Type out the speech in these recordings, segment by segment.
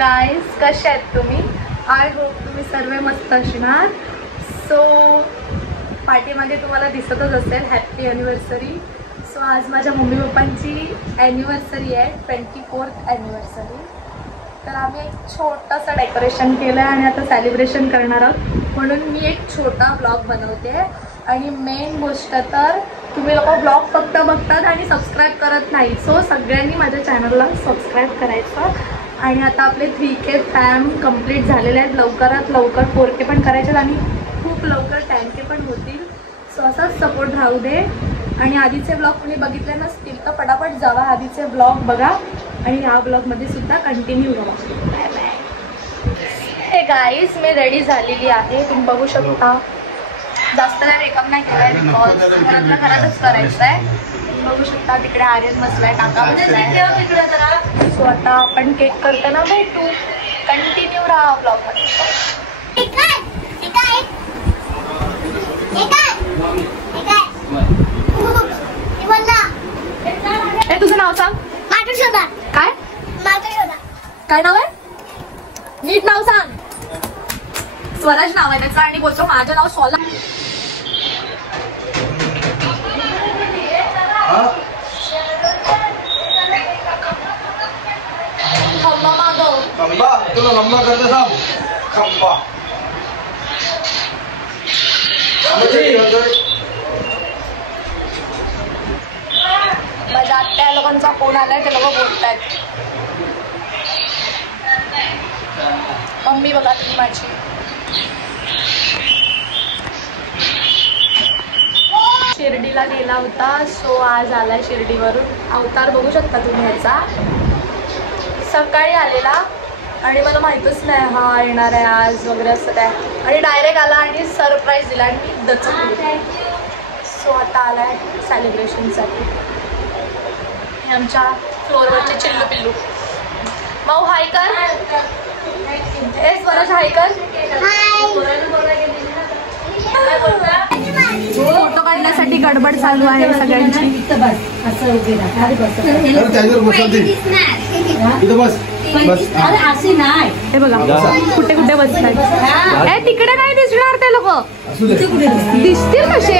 Guys, कसे आहेत तुम्ही? आय होप तुम्ही सर्व मस्त असणार. सो पाठीमागे तुम्हाला दिसतच असेल हॅपी ॲनिव्हर्सरी. सो आज माझ्या मम्मी पप्पांची ॲनिव्हर्सरी आहे, 24th ॲनिव्हर्सरी. तर आम्ही एक छोटंसं डेकोरेशन केलं आहे आणि आता सेलिब्रेशन करणार आहोत, म्हणून मी एक छोटा ब्लॉग बनवते. आणि मेन गोष्ट तर तुम्ही लोक ब्लॉग फक्त बघतात आणि सबस्क्राईब करत नाही. सो सगळ्यांनी माझ्या चॅनलला सबस्क्राईब करायचं. आणि आता आपले 3K फॅम कंप्लीट झालेले आहेत. लवकरात लवकर 4K पण करायचे आणि खूप लवकर 10K पण होतील. सो असाच सपोर्ट राहू दे. आणि आधीचे ब्लॉग तुम्ही बघितले नसतील तर पटापट जावा, आधीचे ब्लॉग बघा आणि या ब्लॉगमध्ये सुद्धा कंटिन्यू राहा. Bye bye. हे गाईज, मी रेडी झालेली आहे, तुम्ही बघू शकता. जास्त काय मेकअप नाही केला आहे, बिकॉज घरातल्या घरातच करायचं आहे. बघू शकता तिकडे आर्यन बसलाय, काका बसलाय तिकडे जरा. सो आता आपण केक करताना भेटू. कंटिन्यू राहा ब्लॉगमध्ये. हे तुझं नाव सांग. काय काय नाव आहे? नीट नाव सांग. स्वराज नाव आहे त्याचं आणि बोलतो माझं नाव सोला. खंबा मागव. खंबा तुला खंबा करते सांग. खंबा माझ्या आत्या लोकांचा फोन आलाय, ते लोक बोलतायत. मम्मी बघा तुम्ही माझी. शिर्डीला गेला होता, सो आज आलाय शिर्डीवरून. अवतार बघू शकता तुम्ही ह्याचा. सकाळी आलेला आणि मला माहीतच नाही हा येणार आहे आज वगैरे असं काय, आणि डायरेक्ट आला आणि सरप्राईज दिला आणि मी दचकली. सो आता आलाय सेलिब्रेशनसाठी. आमच्या फ्लोअरवरचे चिल्लू पिल्लू. माऊ हाय कर. हे स्वराज हाय कर. फोटो काढण्यासाठी गडबड चालू आहे सगळ्यांची. हे बघा कुठे कुठे बसतात. तिकडे नाही दिसणार ते लोक. दिसतील कसे.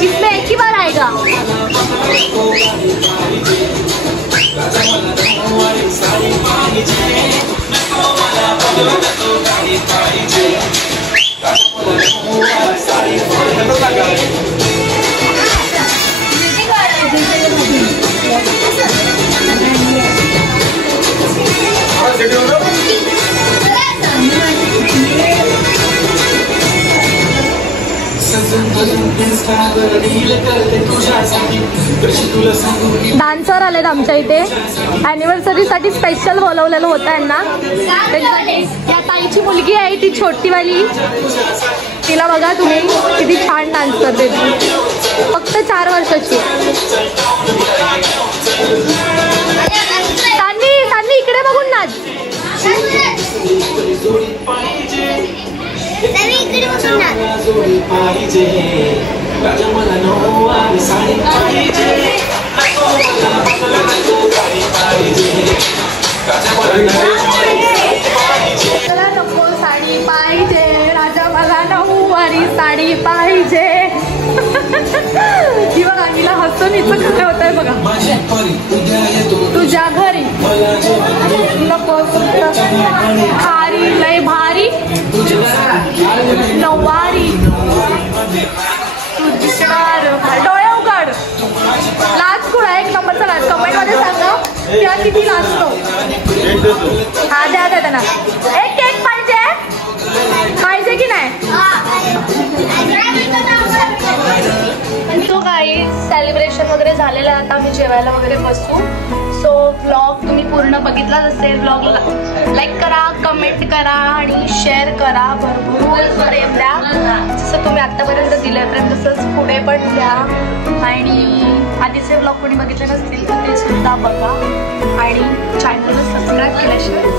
इसमें एक ही बार आएगा. डान्सर आलेत आमच्या इथे ॲनिव्हर्सरीसाठी स्पेशल बोलवलेलं होतं यांना. या ताईची मुलगी आहे ती छोटीवाली, तिला बघा तुम्ही किती छान डान्स करते ती, फक्त 4 वर्षाची. सान्वी इकडे बघून नाच. मला नको साडी पाहिजे, राजा मला नऊवारी साडी पाहिजे. ही बघा तिला हसून इथं काय होत आहे बघा. तुझ्या घरी नको भारी लय भारी नऊवारी तू दिसणार. डोळे उघड. लाच कुठं आहे? 1 नंबरचा लाच. कमेंट मध्ये सांगा त्या किती लाचतो. हा द्या त्यांना. एक केक पाहिजे की नाही? तो काही सेलिब्रेशन वगैरे झालेलं आहे. आता आम्ही जेवायला वगैरे बसू. सो ब्लॉग तुम्ही पूर्ण बघितलाच असेल. ब्लॉगला लाईक करा, कमेंट करा आणि शेअर करा. भरपूर प्रेम द्या. जसं तुम्ही आत्तापर्यंत दिलं प्रेम तसंच पुढे पण द्या. आणि आधीचे ब्लॉग कोणी बघितले नसतील तर ते सुद्धा बघा आणि चॅनलला सबस्क्राईब केल्याशिवाय